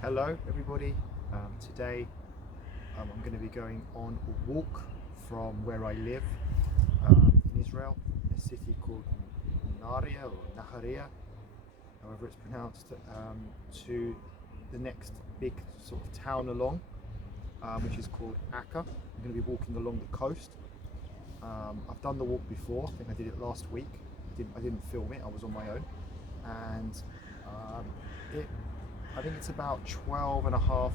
Hello everybody, today I'm going to be going on a walk from where I live in Israel, a city called Nahariya or Nahariya, however it's pronounced, to the next big sort of town along, which is called Acre. I'm going to be walking along the coast. I've done the walk before. I think I did it last week. I didn't film it, I was on my own, and I think it's about 12 and a half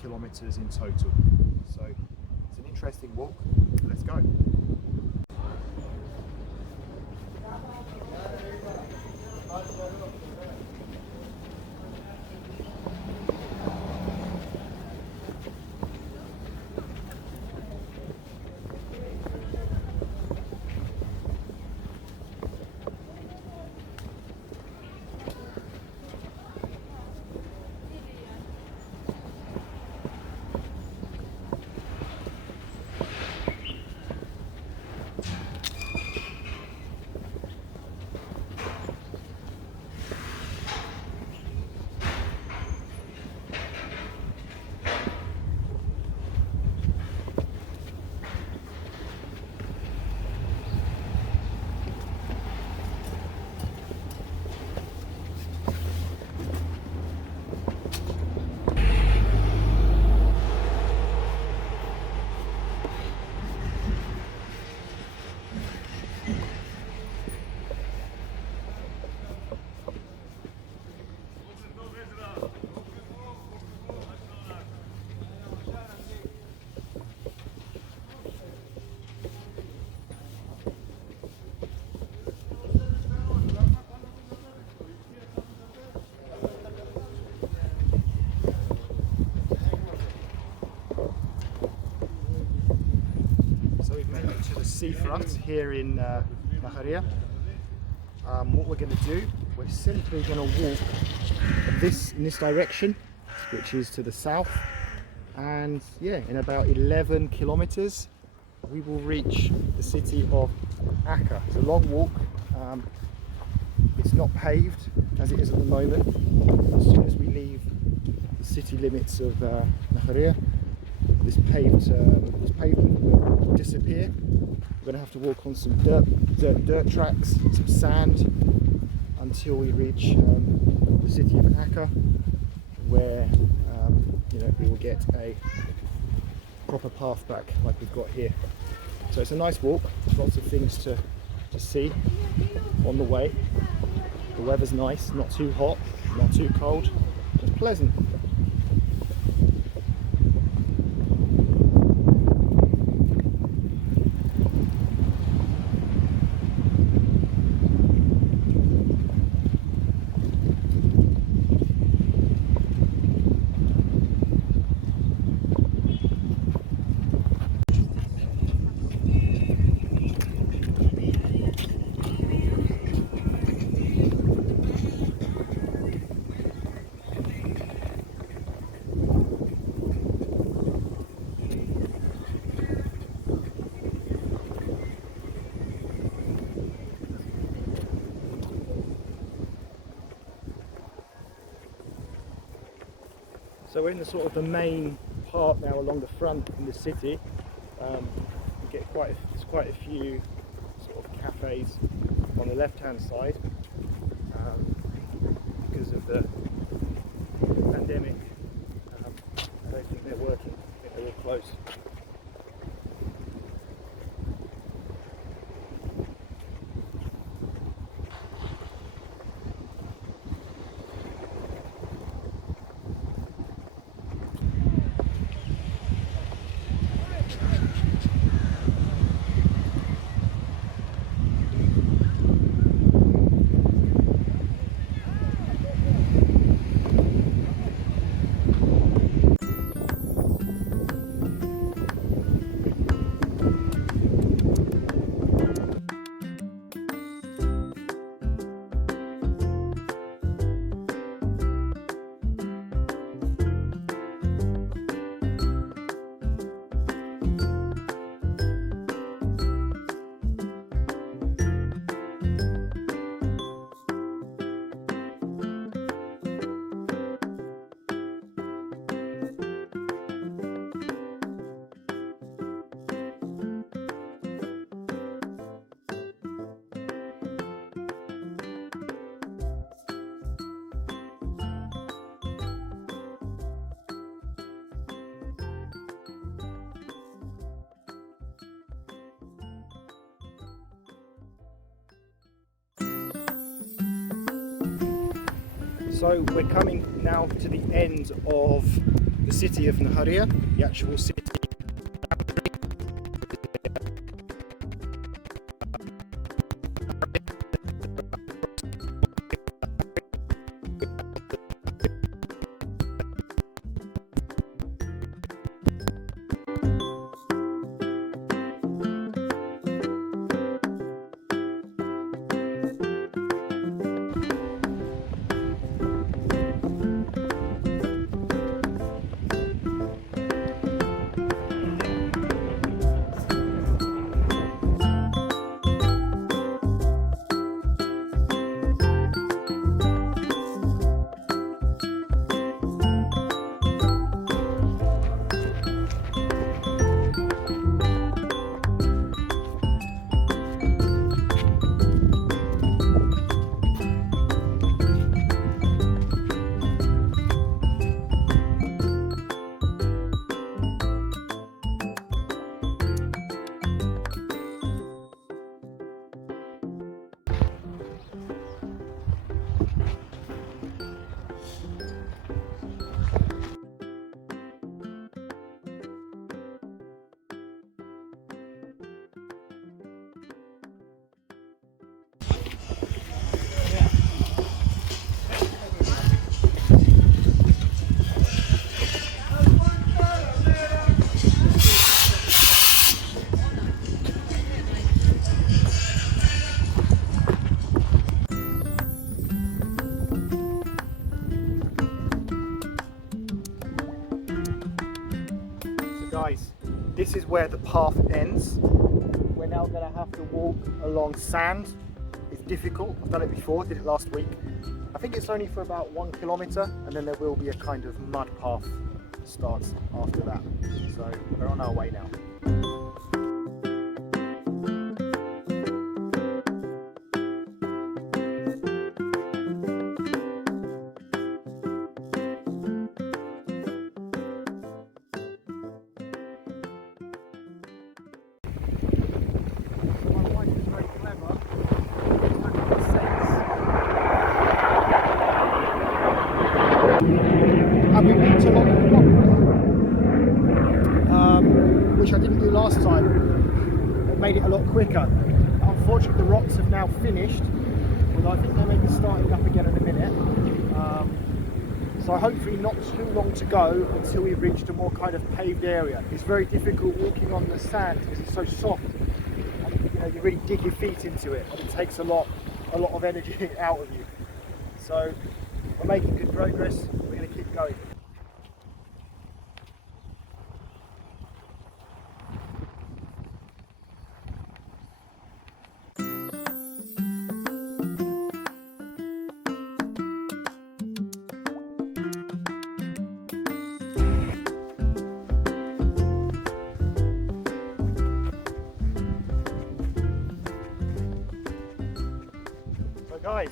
kilometers in total. So it's an interesting walk. Let's go. To the seafront here in Nahariya. What we're going to do, we're simply going to walk in this direction, which is to the south, and yeah, in about 11 kilometers we will reach the city of Acre. It's a long walk. It's not paved as it is at the moment. As soon as we leave the city limits of Nahariya, this pavement will disappear. We're going to have to walk on some dirt tracks, some sand, until we reach the city of Akko, where we will get a proper path back like we've got here. So it's a nice walk. There's lots of things to see on the way. The weather's nice, not too hot, not too cold, just pleasant. So we're in the sort of the main part now along the front in the city. You get quite a few sort of cafes on the left-hand side because of the pandemic. I don't think they're working. I think they're all closed. So we're coming now to the end of the city of Nahariya, the actual city. Guys, this is where the path ends. We're now going to have to walk along sand. It's difficult. I've done it before, did it last week. I think it's only for about 1 kilometre, and then there will be a kind of mud path that starts after that. So we're on our way now. And we walked along the rock, which I didn't do last time. It made it a lot quicker. Unfortunately, the rocks have now finished, although I think they may be starting up again in a minute. So hopefully not too long to go until we've reached a more kind of paved area. It's very difficult walking on the sand because it's so soft, and you know, you really dig your feet into it, and it takes a lot of energy out of you. So we're making good progress. We're going to keep going. So guys,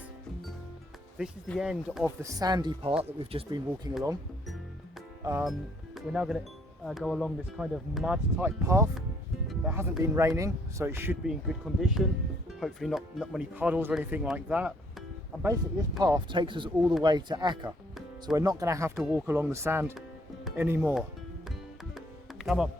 this is the end of the sandy part that we've just been walking along. We're now going to go along this kind of mud type path. That hasn't been raining, so it should be in good condition. Hopefully not many puddles or anything like that. And basically this path takes us all the way to Acre. So we're not going to have to walk along the sand anymore. Come on.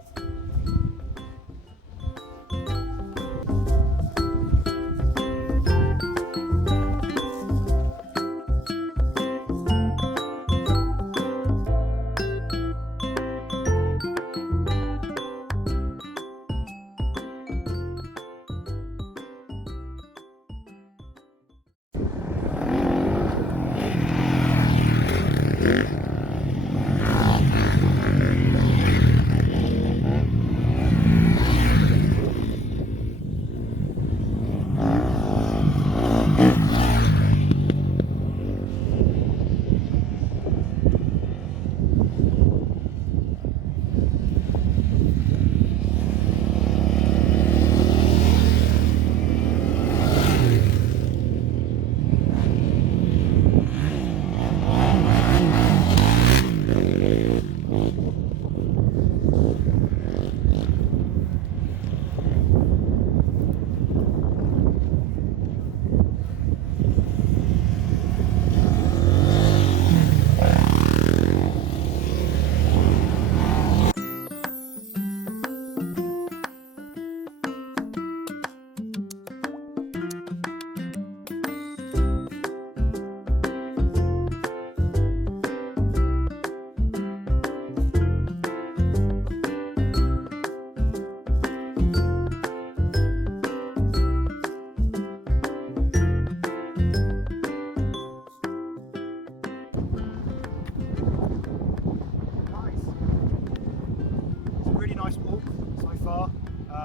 far.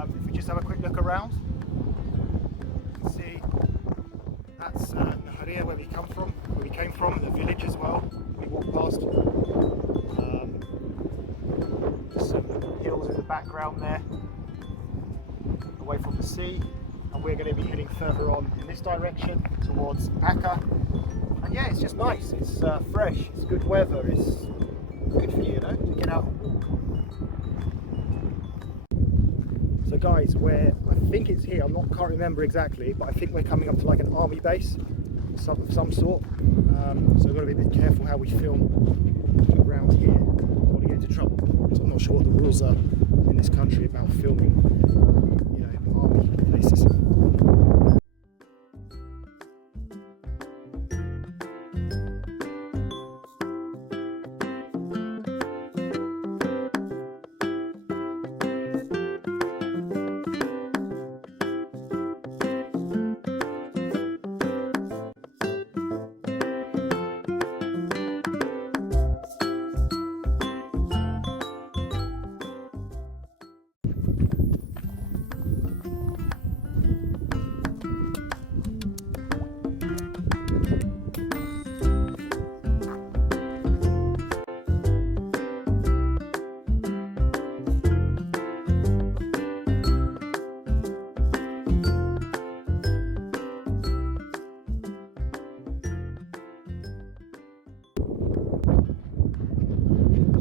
If we just have a quick look around, you can see that's Nahariya, where we came from, and the village as well. We walked past. Some hills in the background there, away from the sea, and we're going to be heading further on in this direction towards Acre. And yeah, it's just nice. It's fresh. It's good weather. It's good for you, you know, to get out and walk. So guys, I think it's here. Can't remember exactly, but I think we're coming up to like an army base of some sort. So we've got to be a bit careful how we film around here. Don't want to get into trouble. So I'm not sure what the rules are in this country about filming, you know, army places.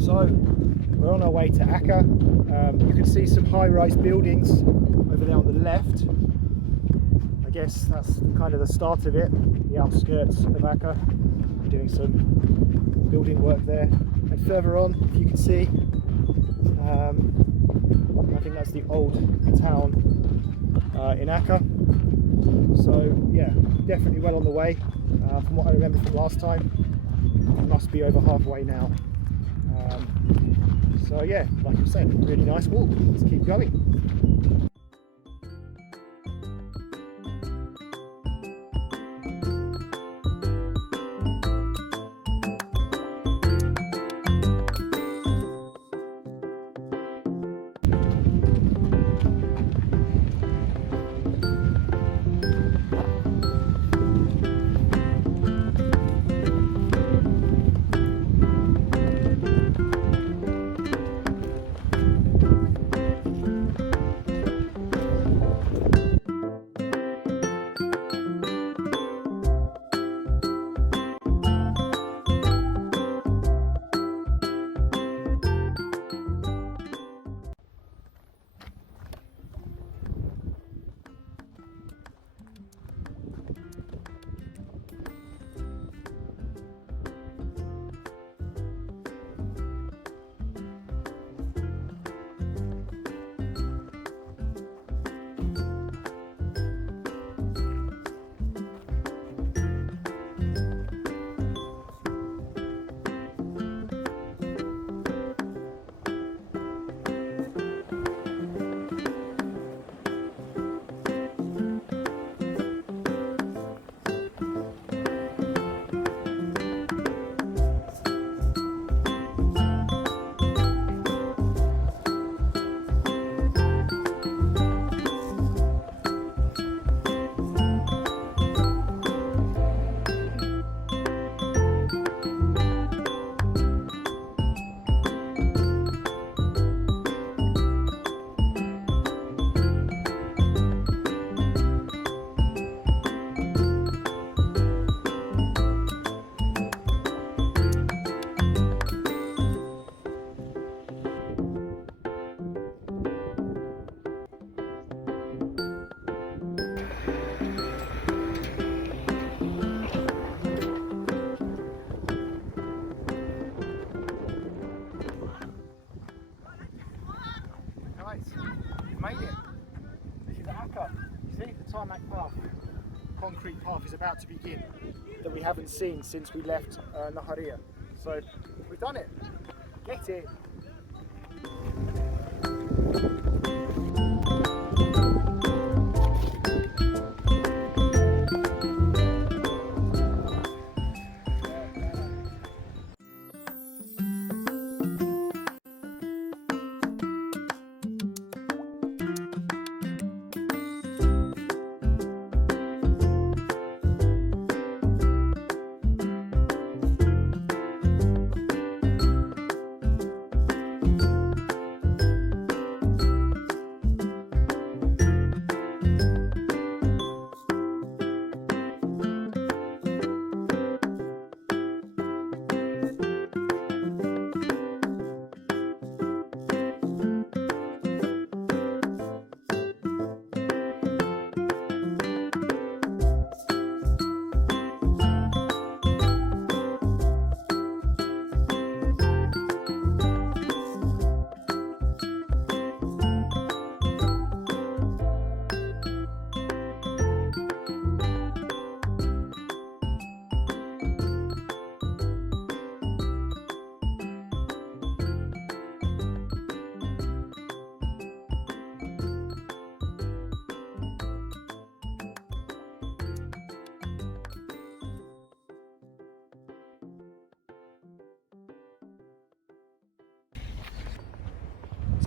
So we're on our way to Acre. You can see some high-rise buildings over there on the left. I guess that's kind of the start of it, the outskirts of Acre. We're doing some building work there. And further on, if you can see, I think that's the old town in Acre. So yeah, definitely well on the way. From what I remember from last time, it must be over halfway now. So yeah, like I said, really nice walk. Let's keep going. Concrete path is about to begin that we haven't seen since we left Nahariya. So we've done it. Get in.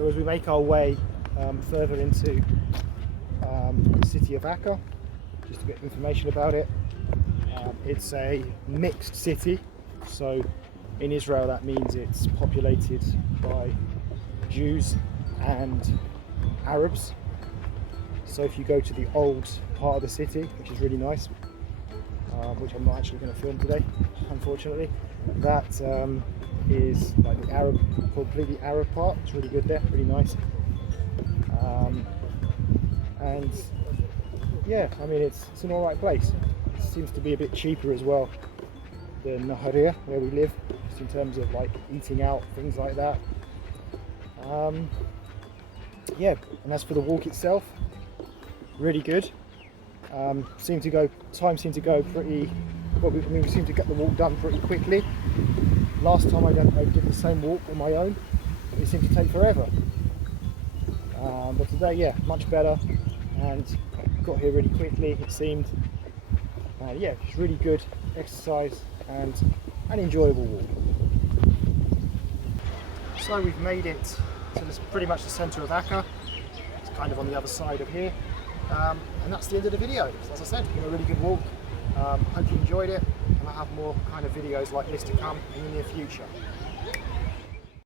So as we make our way further into the city of Acre, just a bit of information about it. It's a mixed city, so in Israel that means it's populated by Jews and Arabs. So if you go to the old part of the city, which is really nice, which I'm not actually going to film today, unfortunately, that is like the Arab, completely Arab part. It's really good there, really nice. And yeah, I mean it's an alright place. It seems to be a bit cheaper as well than Nahariya, where we live, just in terms of like eating out, things like that. Yeah, and as for the walk itself, really good. Time seemed to go pretty well. We seemed to get the walk done pretty quickly. Last time I did the same walk on my own, it seemed to take forever. But today, yeah, much better, and got here really quickly, it seemed. Yeah, it's really good exercise and an enjoyable walk. So we've made it to pretty much the centre of Acre. It's kind of on the other side of here. And that's the end of the video. So as I said, it's been a really good walk. Hope you enjoyed it, and I'll have more kind of videos like this to come in the near future.